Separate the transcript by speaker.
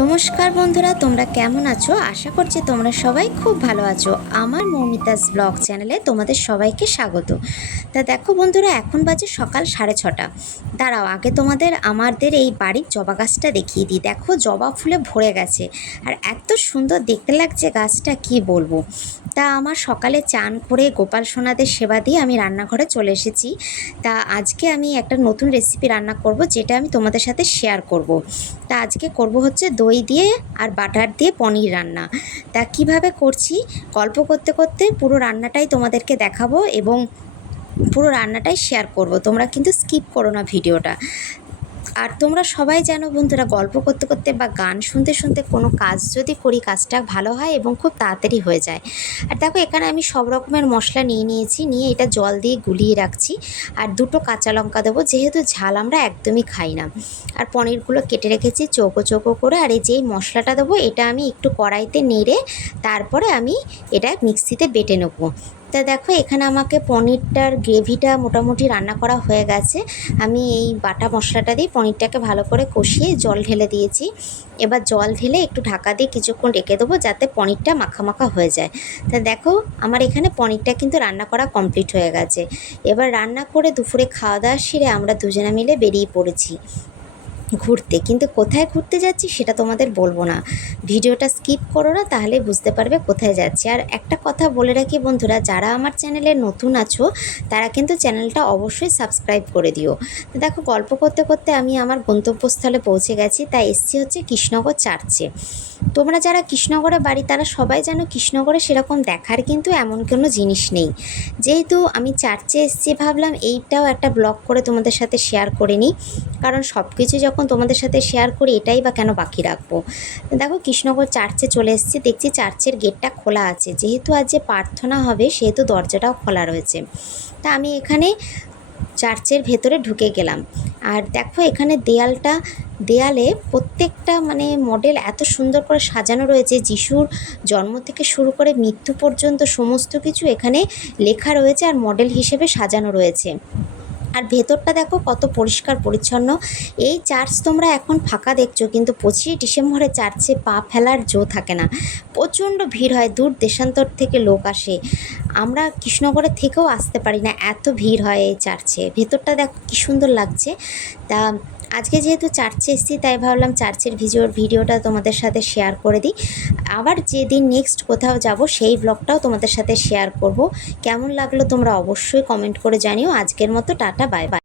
Speaker 1: নমস্কার বন্ধুরা, তোমরা কেমন আছো? আশা করছি তোমরা সবাই খুব ভালো আছো। আমার মৌমিতাস ব্লগ চ্যানেলে তোমাদের সবাইকে স্বাগত। তা দেখো বন্ধুরা, এখন বাজে সকাল সাড়ে ছটা। দাঁড়াও, আগে তোমাদের আমাদের এই বাড়ির জবা গাছটা দেখিয়ে দিই। দেখো, জবা ফুলে ভরে গেছে। আর এত সুন্দর দেখতে লাগছে গাছটা, কি বলব? তা আমার সকালে চান করে গোপাল সোনাদের সেবা দিয়ে আমি রান্নাঘরে চলে এসেছি। তা আজকে আমি একটা নতুন রেসিপি রান্না করব, যেটা আমি তোমাদের সাথে শেয়ার করব। তা আজকে করব হচ্ছে দই দিয়ে আর বাটার দিয়ে পনির রান্না। তা কীভাবে করছি? গল্প করতে করতে পুরো রান্নাটাই তোমাদেরকে দেখাবো এবং পুরো রান্নাটাই শেয়ার করব। তোমরা কিন্তু স্কিপ করো না ভিডিওটা। আর তোমরা সবাই জানো বন্ধুরা, গল্প করতে করতে বা গান শুনতে শুনতে কোনো কাজ যদি করি, কাজটা ভালো হয় এবং খুব তাড়াতাড়ি হয়ে যায়। আর দেখো, এখানে আমি সব রকমের মশলা নিয়ে নিয়েছি, নিয়ে এটা জল দিয়ে গুলিয়ে রাখছি। আর দুটো কাঁচা লঙ্কা দেবো, যেহেতু ঝাল আমরা একদমই খাই না। আর পনিরগুলো কেটে রেখেছি চৌকো চৌকো করে, আর এই যেই মশলাটা দেবো, এটা আমি একটু কড়াইতে নেড়ে তারপরে আমি এটা মিক্সিতে বেটে নেব। তা দেখো, এখানে আমাকে পনিরটার গ্রেভিটা মোটামুটি রান্না করা হয়ে গেছে। আমি এই বাটা মশলাটা দিয়ে পনিরটাকে ভালো করে কষিয়ে জল ঢেলে দিয়েছি। এবার জল ঢেলে একটু ঢাকা দিয়ে কিছুক্ষণ রেখে দেবো যাতে পনিরটা মাখা মাখা হয়ে যায়। তা দেখো, আমার এখানে পনিরটা কিন্তু রান্না করা কমপ্লিট হয়ে গেছে। এবার রান্না করে দুপুরে খাওয়া দাওয়া সেরে আমরা দুজনে মিলে বেরিয়ে পড়েছি। ঘুরতে, কিন্তু কোথায় ঘুরতে যাচ্ছি সেটা তোমাদের বলব না। ভিডিওটা স্কিপ করো না, তাহলে বুঝতে পারবে কোথায় যাচ্ছি। আর একটা কথা বলে রাখি বন্ধুরা, যারা আমার চ্যানেলে নতুন আছো, তারা কিন্তু চ্যানেলটা অবশ্যই সাবস্ক্রাইব করে দিও। দেখো, গল্প করতে করতে আমি আমার গন্তব্যস্থলে পৌঁছে গেছি, তাই এসছি হচ্ছে কৃষ্ণনগর চার্চে। তোমরা যারা কৃষ্ণনগরে বাড়ি, তারা সবাই জানো কৃষ্ণনগরে সেরকম দেখার কিন্তু এমন কোনো জিনিস নেই। যেহেতু আমি চার্চে এসেছি, ভাবলাম এইটাও একটা ব্লগ করে তোমাদের সাথে শেয়ার করে নিই। কারণ সব কিছু যখন তোমাদের সাথে শেয়ার করি, এটাই বা কেন বাকি রাখব? দেখো কৃষ্ণনগর চার্চে চলে এসেছি, দেখছি চার্চের গেটটা খোলা আছে। যেহেতু আজ যে প্রার্থনা হবে, সেহেতু দরজাটাও খোলা রয়েছে। তা আমি এখানে চার্চের ভেতরে ঢুকে গেলাম। আর দেখো এখানে দেয়ালটা, দেয়ালে প্রত্যেকটা মানে মডেল এত সুন্দর করে সাজানো রয়েছে। যিশুর জন্ম থেকে শুরু করে মৃত্যু পর্যন্ত সমস্ত কিছু এখানে লেখা রয়েছে আর মডেল হিসেবে সাজানো রয়েছে। আর ভেতরটা দেখো কত পরিষ্কার পরিচ্ছন্ন। এই চার্চ তোমরা এখন ফাঁকা দেখছ, কিন্তু পঁচিশে ডিসেম্বরে চার্চে পা ফেলার জো থাকে না। প্রচণ্ড ভিড় হয়, দূর দেশান্তর থেকে লোক আসে। আমরা কৃষ্ণনগরের থেকেও আসতে পারি না, এত ভিড় হয় এই চার্চে ভেতরটা দেখো কী সুন্দর লাগছে। তা আজকে যেহেতু চার্চে এসেছি, তাই ভাবলাম চার্চের ভিডিওর ভিডিওটা তোমাদের সাথে শেয়ার করে দিই। আবার যেদিন নেক্সট কোথাও যাব, সেই ব্লগটাও তোমাদের সাথে শেয়ার করব। কেমন লাগল তোমরা অবশ্যই কমেন্ট করে জানিও। আজকের মতো টাটা বাই বাই